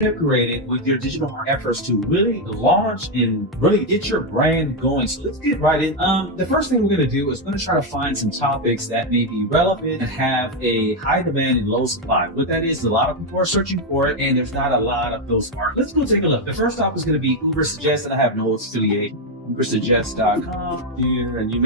integrated with your digital efforts to really launch and really get your brand going. So let's get right in. The first thing we're going to do is we're going to try to find some topics that may be relevant and have a high demand and low supply. What that is, a lot of people are searching for it, and there's not a lot of those articles. Let's go take a look. The first topic is going to be Uber Suggest, and I have no affiliation. UberSuggest.com here, and you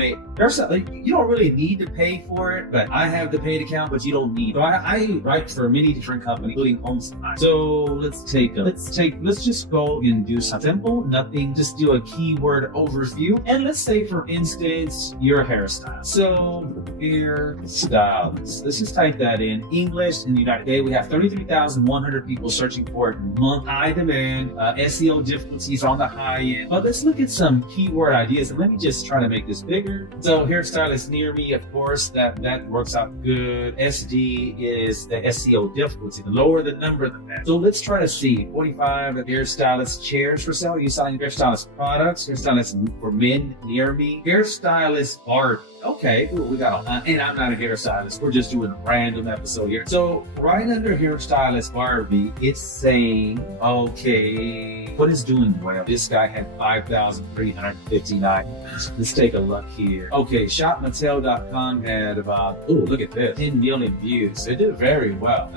don't really need to pay for it, but I have the paid account, but you don't need. So I write for many different companies, including Home Supply. So let's just go and do something simple, nothing. Just do a keyword overview, and let's say, for instance, you're a hairstylist. So hairstylist. Let's just type that in English in the United States. We have 33,100 people searching for it a month. High demand. SEO difficulties on the high end. But let's look at some keyword ideas, and let me just try to make this bigger. So hairstylist near me, of course, that works out good. SD is the SEO difficulty. The lower the number, the better. So let's try to see 45 hairstylist chairs for sale. You selling hairstylist products, hairstylist for men near me, hairstylist art. Okay, cool. We got and I'm not a hairstylist. We're just doing a random episode here. So right under hairstylist Barbie, it's saying, okay, what is doing well? This guy had 5,359. Let's take a look here. Okay, shopmattel.com had about, look at this, 10 million views. They did very well.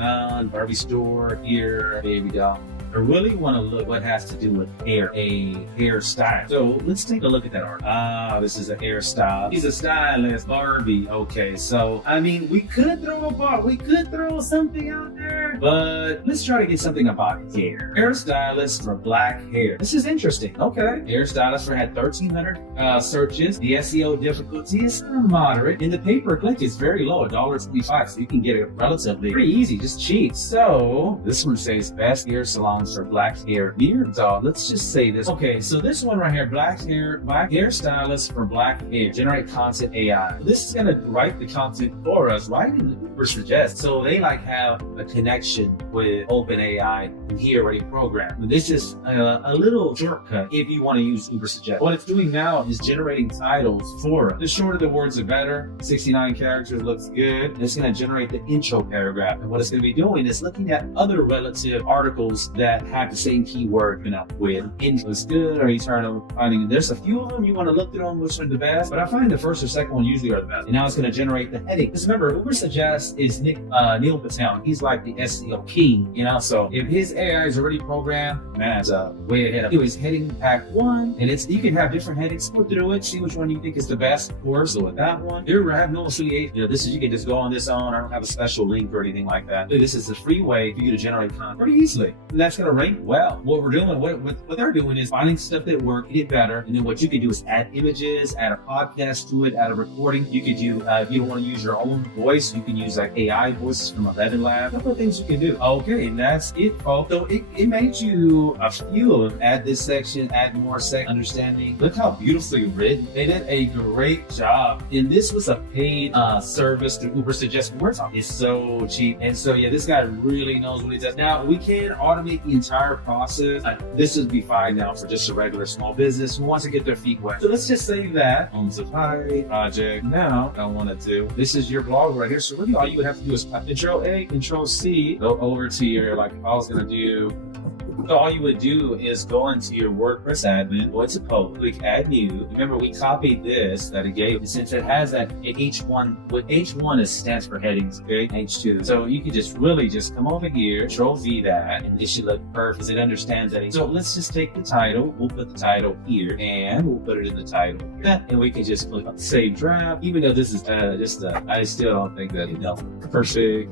Barbie store here, baby doll. I really want to look what has to do with hairstyle. So let's take a look at that art. This is a hairstyle. He's a stylist, Barbie. Okay, so I mean, we could throw something out there, but let's try to get something about hair. Hairstylist for black hair. This is interesting. Okay, hairstylist had 1,300 searches. The SEO difficulty is moderate, and the pay-per-click is very low, $1.25. So you can get it relatively pretty easy, just cheap. So this one says best hair salon for black hair near. So let's just say this. Okay, so this one right here, black hairstylist for black hair, generate content AI. This is gonna write the content for us, right in the Uber Suggest. So they have a connection with OpenAI and he already programmed. And this is a little shortcut if you want to use Uber Suggest. What it's doing now is generating titles for us. The shorter the words, the better. 69 characters looks good. And it's gonna generate the intro paragraph. And what it's gonna be doing is looking at other relative articles that have the same keyword with intro is good, or you start finding there's a few of them you want to look through them, which are the best, but I find the first or second one usually are the best. And now it's going to generate the heading. Because remember, Uber Suggest is Neil Patel. He's like the SEO king, so if his AI is already programmed, man, it's way ahead of him. Anyways, heading pack 1, and you can have different headings, go through it, see which one you think is the best, of course. So with that one, here I have no affiliate. This is, you can just go on this own. I don't have a special link or anything like that. This is a free way for you to generate content pretty easily. And that's going to rank well. What we're doing, what they're doing is finding stuff that work, get better, and then what you can do is add images, add a podcast to it, add a recording. You could do, if you don't want to use your own voice, you can use AI voices from 11 Lab. A couple of things you can do. Okay, and that's it, folks. So it made you a few of them. Add this section, add more understanding. Look how beautifully written. They did a great job. And this was a paid service to Uber Suggest. It's so cheap. And so yeah, this guy really knows what he does. Now we can automate the entire process. This would be fine now for just a regular small business who wants to get their feet wet. So let's just say that Home Supply project. Now I want to do, this is your blog right here. So really all you would have to do is Control A, Control C, go over to your, if I was going to do, so all you would do is go into your WordPress admin, go into post, click add new. Remember, we copied this that it gave, and since it has that H1, what H1 is stands for headings, okay? H2. So you can just come over here, Control V that, and it should look perfect because it understands that. So let's just take the title. We'll put the title here, and we'll put it in the title. And we can just click on Save Draft. Even though this is I still don't think that perfect.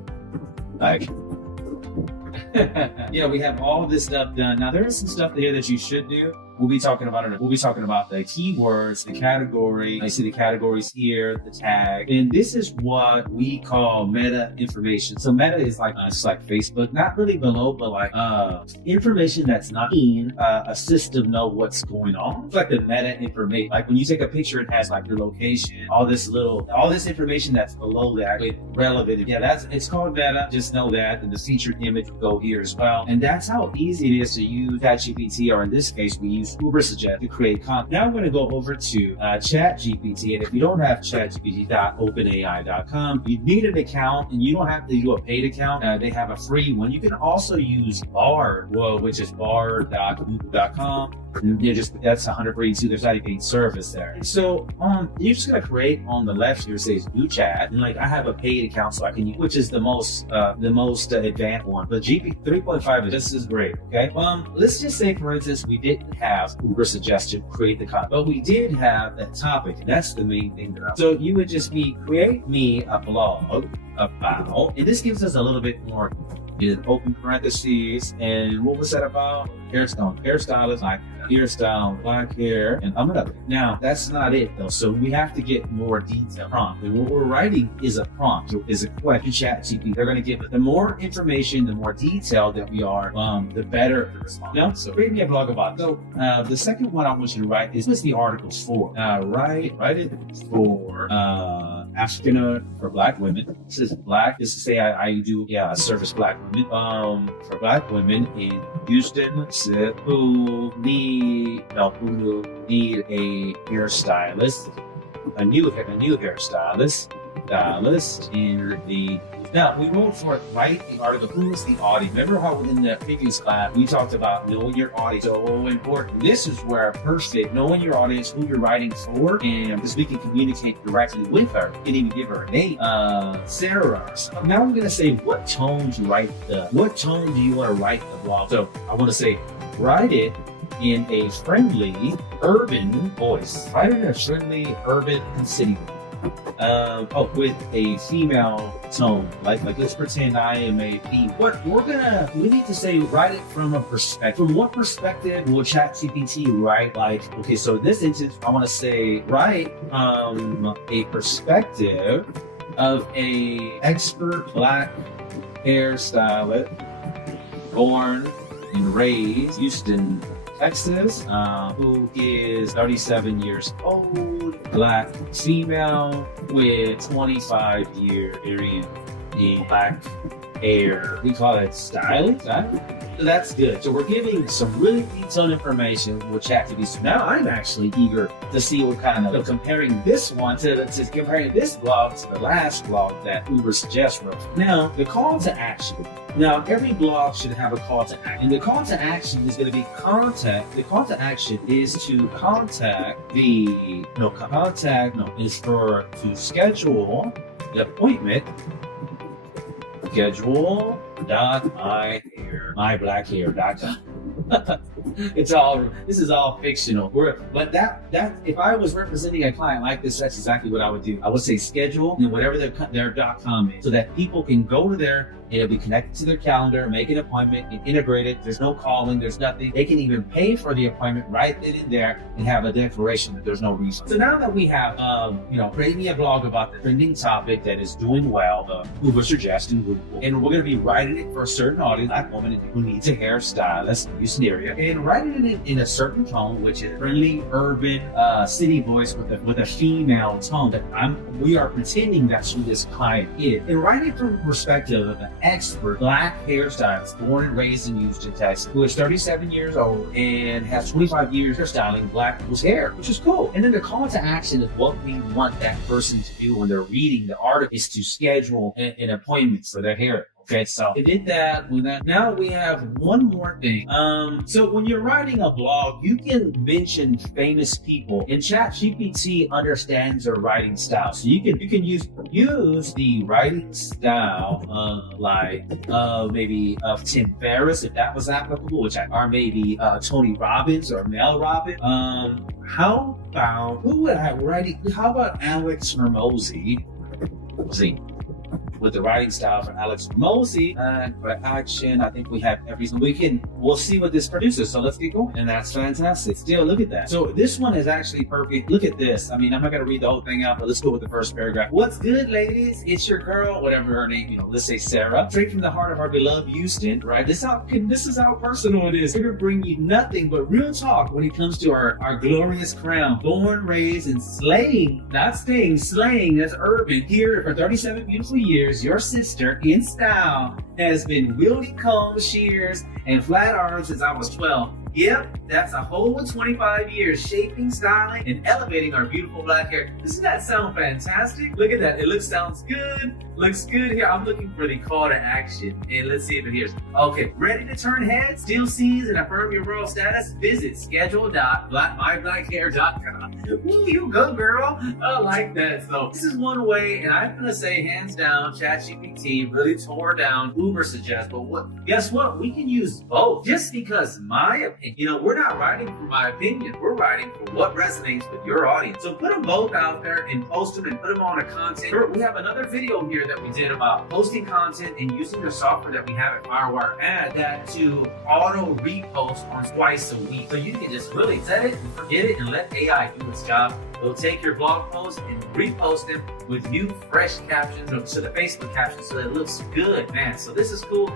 Yeah, we have all this stuff done. Now there is some stuff here that you should do. We'll be talking about it. We'll be talking about the keywords, the category. I see the categories here, the tag, and this is what we call meta information. So meta is it's like Facebook, not really below, but information that's not in a system know what's going on. It's like the meta information. Like when you take a picture, it has your location, all this information that's below that with relevant. Yeah, it's called meta. Just know that, and the featured image will go here as well. And that's how easy it is to use ChatGPT, or in this case, we use use Uber Suggest to create content. Now I'm going to go over to ChatGPT, and if you don't have ChatGPT.openai.com, you need an account, and you don't have to do a paid account. They have a free one. You can also use Bard, which is bard.google.com. That's 100 free too. There's not even service there. And so you're just gonna create on the left here, it says new chat, and like I have a paid account so I can use, which is the most advanced one. But GP 3.5, this is great. Okay. Let's just say for instance we didn't have Uber Suggestion create the content, but we did have a topic. And that's the main thing. So you would just create me a blog about, and this gives us a little bit more in open parentheses. And what was that about? Hairstylist, like hairstyle, black hair, and now that's not it though. So we have to get more detail prompt. And what we're writing is a prompt, is a question. ChatGPT, they're going to give it the more information, the more detail that we are, the better the response. Now, so create me a blog about it. So the second one I want you to write is the articles for. Write it for African for Black women. This is black. This is say I do service Black women. For Black women in Houston, who need a hairstylist, a new hairstylist. Now we wrote for write the article. Who is the audience? Remember how in the previous class we talked about knowing your audience, so important. This is where perfect knowing your audience, who you're writing for, and because we can communicate directly with her. You can even give her a name, Sarah. So now I'm gonna say what tone do you want to write the blog? So I want to say write it in a friendly urban voice. Write it in a friendly urban city voice. With a female tone, like let's pretend I am a female. We need to say write it from a perspective. From what perspective will ChatGPT write? Like, okay, so in this instance, I want to say write a perspective of a expert Black hairstylist, born and raised Houston, Texas, who is 37 years old, Black female with 25-year experience in Black hair. We call it styling. So that's good. So we're giving some really detailed information with ChatGPT. So now I'm actually eager to see what kind of comparing this one to comparing this blog to the last blog that Uber Suggest wrote. Now the call to action. Now every blog should have a call to action. And the call to action is going to be contact. The call to action is to contact to schedule the appointment. Schedule.myblackhair.com. This is all fictional. But that if I was representing a client like this, that's exactly what I would do. I would say schedule and whatever their .com is, so that people can go to there. It'll be connected to their calendar, make an appointment, and integrate it. There's no calling, there's nothing. They can even pay for the appointment right then and there and have a declaration that there's no refund. So now that we have, create me a blog about the trending topic that is doing well, Uber Suggestion Google, and we're going to be writing it for a certain audience, Black woman who needs a hairstylist in Houston area, and writing it in a certain tone, which is friendly, urban, city voice with a female tone that we are pretending that's who this client is, and writing from the perspective of an expert Black hairstylist born and raised in Houston, Texas, who is 37 years old and has 25 years hairstyling Black people's hair, which is cool. And then the call to action is what we want that person to do when they're reading the article is to schedule an appointment for their hair. Okay, so I did that with that. Now we have one more thing. So when you're writing a blog, you can mention famous people, and ChatGPT understands their writing style. So you can use the writing style of maybe of Tim Ferriss, if that was applicable, or maybe Tony Robbins or Mel Robbins. How about Alex Hormozy? With the writing style for Alex Hormozy, and for action, I think we have everything. We'll see what this produces. So let's get going. And that's fantastic. Still, look at that. So this one is actually perfect. Look at this. I mean, I'm not going to read the whole thing out, but let's go with the first paragraph. What's good, ladies? It's your girl, whatever her name, let's say Sarah. Straight from the heart of our beloved Houston, right? This is how personal it is. We're going to bring you nothing but real talk when it comes to our glorious crown. Born, raised, and slaying, not staying, slaying, that's urban, here for 37 beautiful years years, your sister, in style, has been wielding combs, shears, and flat irons since I was 12. Yep, that's a whole 25 years shaping, styling, and elevating our beautiful black hair. Doesn't that sound fantastic? Look at that. Sounds good. Looks good here. I'm looking for the call to action. And let's see if it hears. Okay, ready to turn heads, steal seeds, and affirm your royal status? Visit schedule.myblackhair.com. Ooh, you go, girl. I like that. So this is one way, and I'm going to say hands down, ChatGPT really tore down Uber Suggest. But guess what? We can use both. Just because my opinion, we're not writing for my opinion. We're writing for what resonates with your audience. So put them both out there and post them and put them on a content. We have another video here that we did about posting content and using the software that we have at Firewire. Add that to auto repost on twice a week. So you can just really set it and forget it and let AI do its job. It'll take your blog posts and repost them with new fresh captions to the Facebook captions so that it looks good, man. So this is cool.